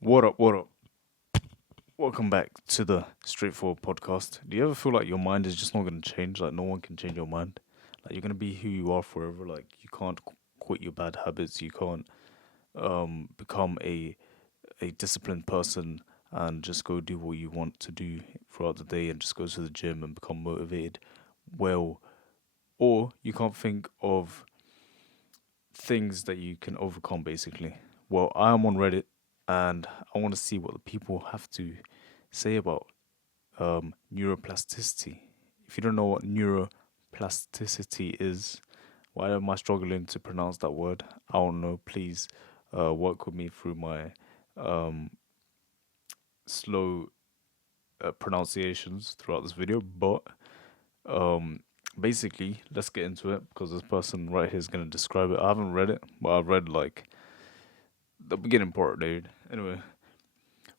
What up, what up? Welcome back to the Straightforward Podcast. Do you ever feel like your mind is just not going to change? Like, no one can change your mind? Like, you're going to be who you are forever? Like, you can't quit your bad habits. You can't become a disciplined person and just go do what you want to do throughout the day and just go to the gym and become motivated? Well, or you can't think of things that you can overcome, basically. Well, I am on Reddit and I want to see what the people have to say about neuroplasticity. If you don't know what neuroplasticity is, why am I struggling to pronounce that word? I don't know. Please work with me through my um, slow pronunciations throughout this video. But um, basically, let's get into it because this person right here is going to describe it. I haven't read it, but I've read like the beginning part, dude. Anyway,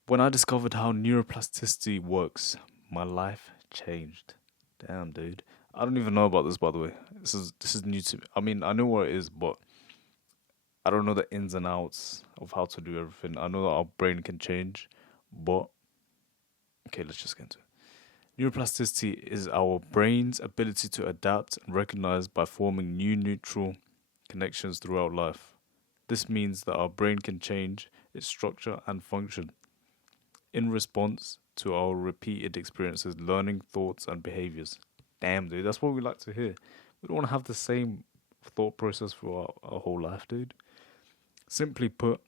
when I discovered how neuroplasticity works, my life changed. Damn, dude. I don't even know about this, by the way. This is new to me. I mean, I know what it is, but I don't know the ins and outs of how to do everything. I know that our brain can change, but okay, let's just get into it. Neuroplasticity is our brain's ability to adapt and recognize by forming new neutral connections throughout life. This means that our brain can change its structure and function in response to our repeated experiences, learning, thoughts, and behaviors. Damn, dude, that's what we like to hear. We don't want to have the same thought process for our whole life, dude. Simply put,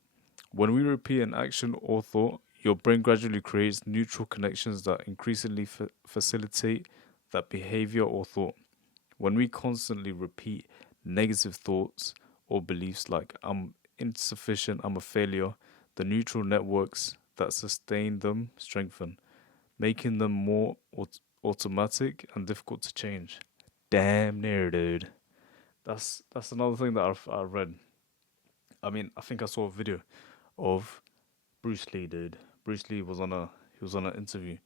when we repeat an action or thought, your brain gradually creates neutral connections that increasingly facilitate that behavior or thought. When we constantly repeat negative thoughts or beliefs like I'm insufficient, I'm a failure, the neutral networks that sustain them strengthen, making them more automatic and difficult to change. Damn near, dude. That's another thing that I read. I mean, I think I saw a video of Bruce Lee, dude. Bruce Lee was on an interview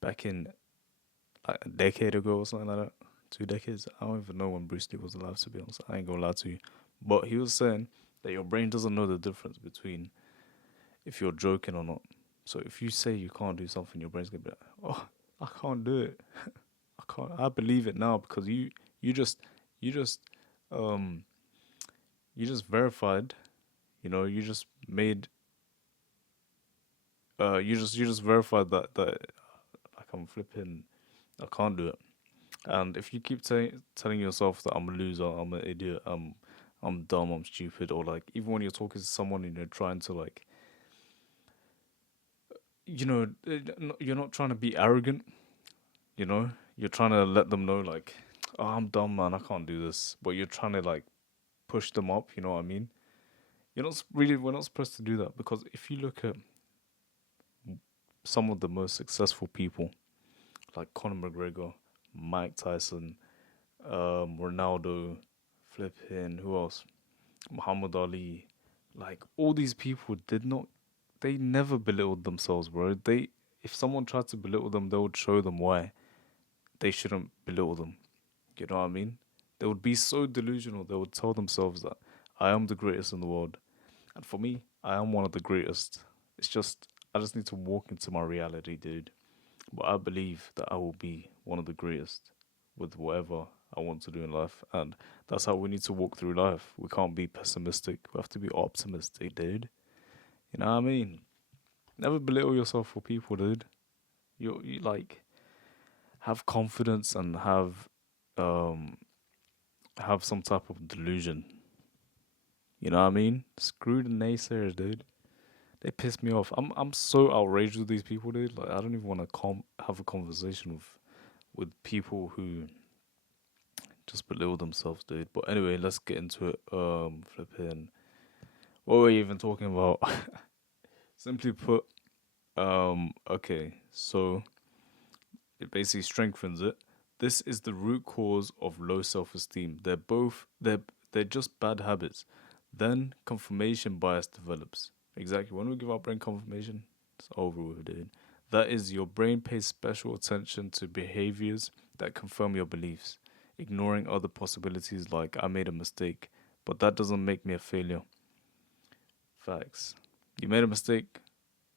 back in like a decade ago or something like that. 2 decades. I don't even know when Bruce Lee was alive, to be honest. I ain't gonna lie to you. But he was saying that your brain doesn't know the difference between if you're joking or not. So if you say you can't do something, your brain's gonna be like, "Oh, I can't do it. I can't. I believe it now because you just you just um you just verified. You just made you just verified that like I'm flipping. I can't do it. And if you keep telling yourself that I'm a loser, I'm an idiot, I'm dumb, I'm stupid, or like even when you're talking to someone and you're trying to like you're not trying to be arrogant. You're trying to let them know like, oh, I'm dumb, man, I can't do this. But you're trying to like push them up. You know what I mean? We're not supposed to do that because if you look at some of the most successful people like Conor McGregor, Mike Tyson, Ronaldo, flipping who else? Muhammad Ali, like all these people they never belittled themselves, bro. If someone tried to belittle them, they would show them why they shouldn't belittle them. You know what I mean? They would be so delusional. They would tell themselves that I am the greatest in the world. And for me, I am one of the greatest. I just need to walk into my reality, dude. But I believe that I will be one of the greatest with whatever I want to do in life. And that's how we need to walk through life. We can't be pessimistic. We have to be optimistic, dude. You know what I mean? Never belittle yourself for people, dude. You like have confidence and um have some type of delusion. You know what I mean? Screw the naysayers, dude. They piss me off. I'm so outraged with these people, dude. Like I don't even want to have a conversation with people who just belittle themselves, dude. But anyway, let's get into it. Flipping. What were we even talking about? Simply put, okay, so it basically strengthens it. This is the root cause of low self-esteem. They're just bad habits. Then confirmation bias develops. Exactly. When we give our brain confirmation, it's over with, dude. That is, your brain pays special attention to behaviors that confirm your beliefs, ignoring other possibilities like I made a mistake, but that doesn't make me a failure. Facts. You made a mistake.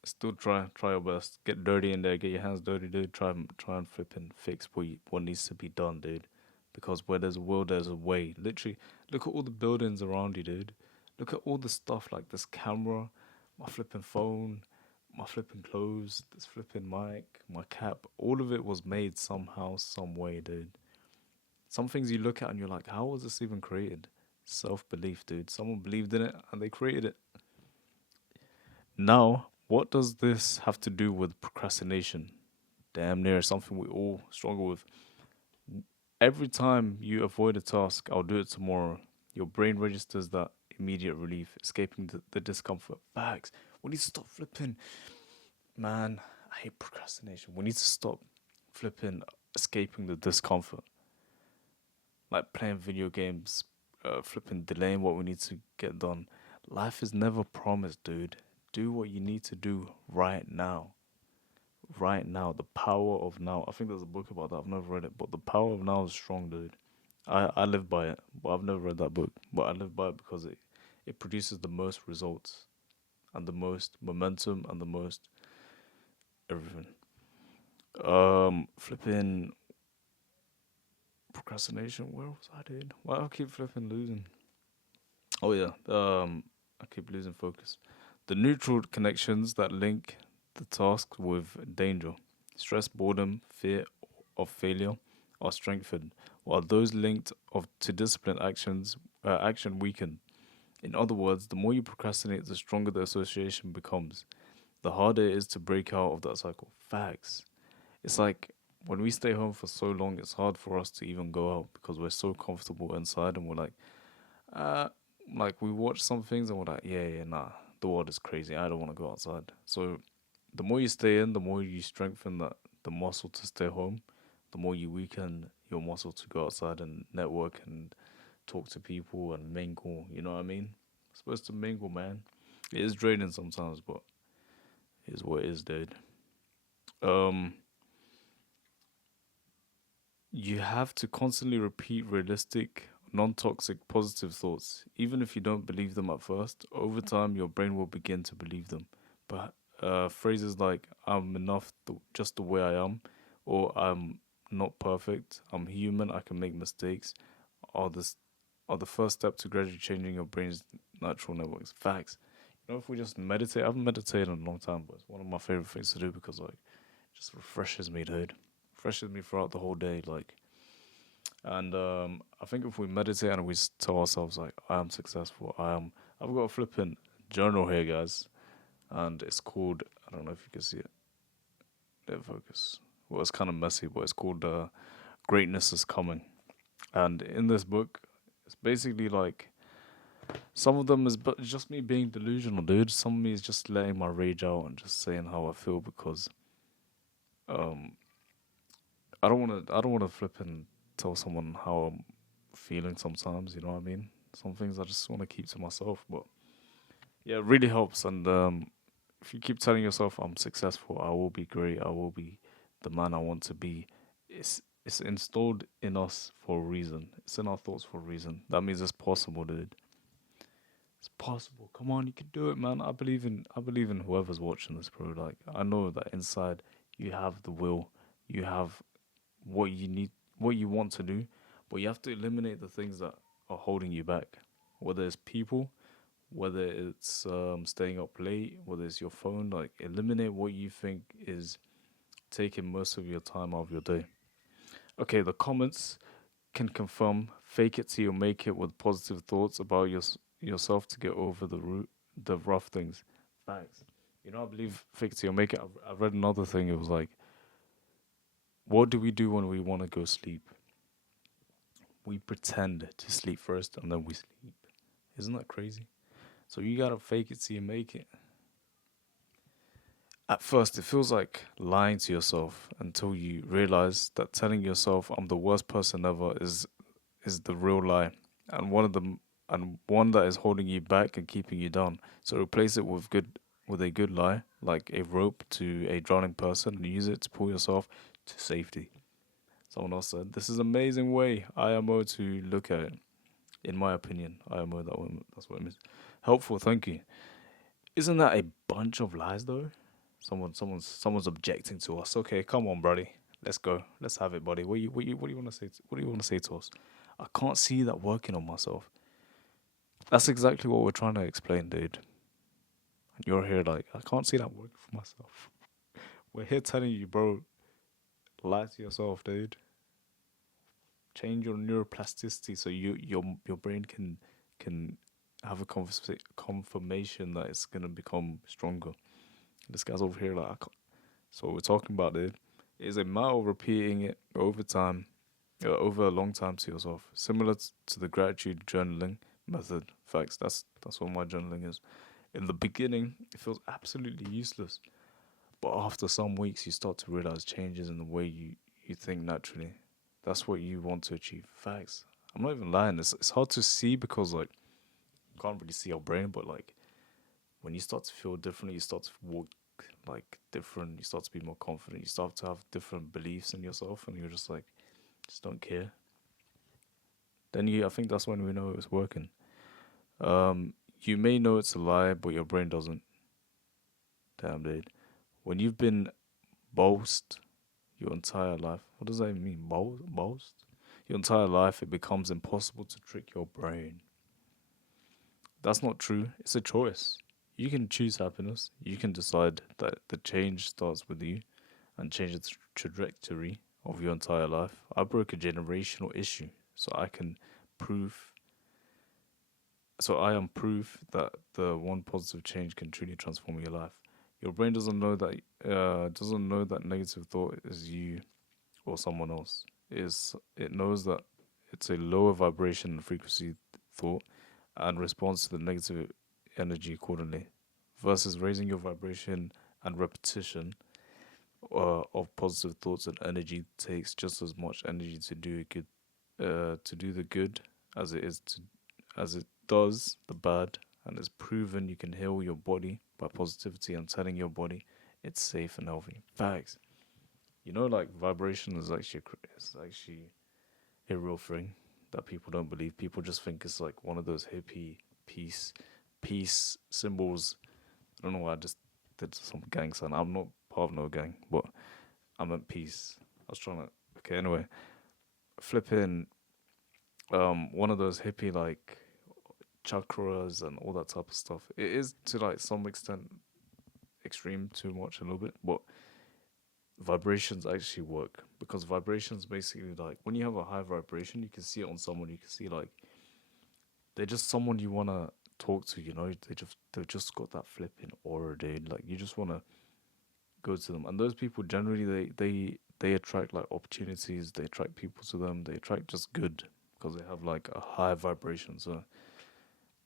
Still try your best. Get dirty in there. Get your hands dirty, dude. Try and flip and fix what needs to be done, dude. Because where there's a will, there's a way. Literally, look at all the buildings around you, dude. Look at all the stuff like this camera, my flipping phone, my flipping clothes, this flipping mic, my cap. All of it was made somehow, some way, dude. Some things you look at and you're like, how was this even created? Self belief, dude. Someone believed in it and they created it. Now, what does this have to do with procrastination? Damn near something we all struggle with. Every time you avoid a task, I'll do it tomorrow. Your brain registers that immediate relief, escaping the discomfort. Facts. We need to stop flipping. Man, I hate procrastination. We need to stop flipping, escaping the discomfort. Like playing video games, flipping, delaying what we need to get done. Life is never promised, dude. Do what you need to do right now. Right now. The power of now. I think there's a book about that. I've never read it, but the power of now is strong, dude. I live by it, but I've never read that book. But I live by it because it produces the most results and the most momentum and the most everything. Flipping procrastination. Where was I, dude? Why do I keep flipping losing? Oh yeah. I keep losing focus. The neutral connections that link the task with danger, stress, boredom, fear of failure are strengthened, while those linked to disciplined action weaken. In other words, the more you procrastinate, the stronger the association becomes. The harder it is to break out of that cycle. Facts. It's like when we stay home for so long, it's hard for us to even go out because we're so comfortable inside and we're uh, like we watch some things and we're like, yeah, nah, the world is crazy. I don't want to go outside. So the more you stay in, the more you strengthen the muscle to stay home, the more you weaken your muscle to go outside and network and talk to people and mingle. You know what I mean? Supposed to mingle, man. It is draining sometimes, but it is what it is, dude. Um, you have to constantly repeat realistic, non-toxic, positive thoughts, even if you don't believe them at first. Over time, your brain will begin to believe them. But phrases like "I'm enough just the way I am," or "I'm not perfect," "I'm human," "I can make mistakes," are the first step to gradually changing your brain's natural networks. Facts. You know, if we just meditate, I haven't meditated in a long time, but it's one of my favorite things to do because like, it just refreshes me, dude. Refreshes me throughout the whole day, like. And I think if we meditate and we tell ourselves like, "I am successful," I've got a flipping journal here, guys, and it's called. I don't know if you can see it. Let it focus. Well, it's kind of messy, but it's called "Greatness is Coming." And in this book, it's basically like some of them is but just me being delusional, dude. Some of me is just letting my rage out and just saying how I feel because um I don't wanna flip and tell someone how I'm feeling sometimes, you know what I mean? Some things I just wanna keep to myself. But yeah, it really helps and if you keep telling yourself I'm successful, I will be great, I will be the man I want to be, it's installed in us for a reason. It's in our thoughts for a reason. That means it's possible, dude. It's possible. Come on, you can do it, man. I believe in whoever's watching this, bro. Like I know that inside you have the will, you have what you need, what you want to do, but you have to eliminate the things that are holding you back. Whether it's people, whether it's staying up late, whether it's your phone, like eliminate what you think is taking most of your time out of your day. Okay, the comments can confirm fake it till you make it with positive thoughts about yourself to get over the rough things. Thanks. You know, I believe fake it till you make it. I read another thing. It was like, what do we do when we want to go sleep? We pretend to sleep first and then we sleep. Isn't that crazy? So you gotta fake it till you make it. At first, it feels like lying to yourself until you realize that telling yourself "I'm the worst person ever" is the real lie, and one that is holding you back and keeping you down. So replace it with a good lie, like a rope to a drowning person, and use it to pull yourself to safety. Someone else said, "This is an amazing way IMO to look at it." In my opinion, IMO that's what it means. Helpful, thank you. Isn't that a bunch of lies though? Someone's objecting to us. Okay, come on, buddy. Let's go. Let's have it, buddy. What do you want to say? What do you want to say to us? I can't see that working on myself. That's exactly what we're trying to explain, dude. And you're here like, I can't see that working for myself. We're here telling you, bro, lie to yourself, dude. Change your neuroplasticity so your brain can have a confirmation that it's gonna become stronger. This guy's over here like, I can't. So what we're talking about, dude, is a matter of repeating it over time, over a long time to yourself, similar to the gratitude journaling method. Facts. That's what my journaling is. In the beginning, it feels absolutely useless, but after some weeks, you start to realize changes in the way you think naturally. That's what you want to achieve. Facts. I'm not even lying. It's hard to see because like you can't really see your brain, but like when you start to feel differently, you start to walk like different. You start to be more confident. You start to have different beliefs in yourself, and you're just like, just don't care. Then I think that's when we know it's working. You may know it's a lie, but your brain doesn't. Damn, dude. When you've been boast your entire life, what does that even mean? Boast? Your entire life, it becomes impossible to trick your brain. That's not true. It's a choice. You can choose happiness. You can decide that the change starts with you and change the trajectory of your entire life. I broke a generational issue, so I can prove. So I am proof that the one positive change can truly transform your life. Your brain doesn't know that negative thought is you or someone else. It knows that it's a lower vibration and frequency thought and responds to the negative energy accordingly. Versus raising your vibration and repetition of positive thoughts and energy takes just as much energy to do the good as it does the bad, and it's proven you can heal your body by positivity and telling your body it's safe and healthy. Facts. Like vibration is actually a real thing that people don't believe. People just think it's like one of those hippie peace symbols. I don't know why I just did some gang sign. I'm not part of no gang, but I meant peace. I was trying to. Okay, anyway, flipping one of those hippie like chakras and all that type of stuff. It is to like some extent extreme too much a little bit, but vibrations actually work because vibrations basically like when you have a high vibration, you can see it on someone. You can see like they're just someone you wanna talk to. They've just got that flipping aura, dude. Like you just wanna go to them, and those people generally they attract like opportunities. They attract people to them. They attract just good because they have like a high vibration. So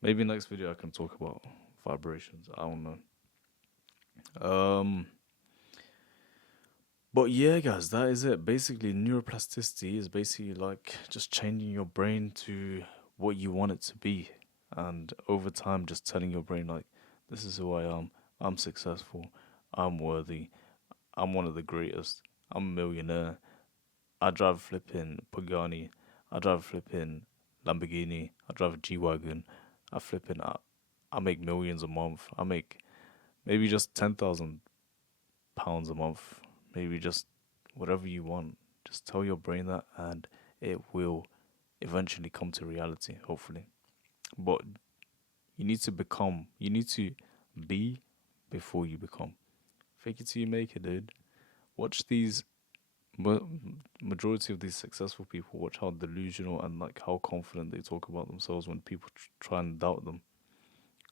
maybe next video I can talk about vibrations. I don't know. But yeah, guys, that is it. Basically, neuroplasticity is basically like just changing your brain to what you want it to be. And over time, just telling your brain, like, this is who I am. I'm successful. I'm worthy. I'm one of the greatest. I'm a millionaire. I drive a flipping Pagani. I drive a flipping Lamborghini. I drive a G-Wagon. I make millions a month. I make maybe just £10,000 a month, maybe just whatever you want. Just tell your brain that, and it will eventually come to reality, hopefully. But you need to become, you need to be before you become. Fake it till you make it, dude. Watch these, majority of these successful people, watch how delusional and like how confident they talk about themselves when people try and doubt them.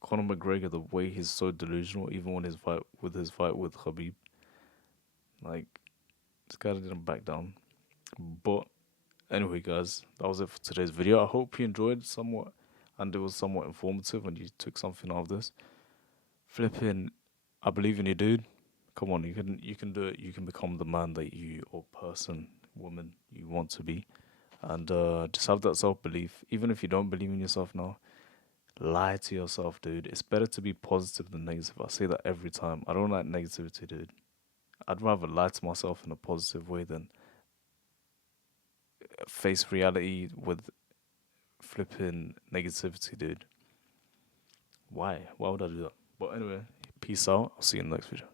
Conor McGregor, the way he's so delusional, even when his fight with Khabib, like this guy didn't back down. But anyway, guys, that was it for today's video. I hope you enjoyed somewhat, and it was somewhat informative, and you took something out of this. Flipping, I believe in you, dude. Come on, you can do it. You can become the man that you or person, woman you want to be, and just have that self belief. Even if you don't believe in yourself now, lie to yourself, dude. It's better to be positive than negative. I say that every time. I don't like negativity, dude. I'd rather lie to myself in a positive way than face reality with flipping negativity, dude. Why? Why would I do that? But anyway, peace out. I'll see you in the next video.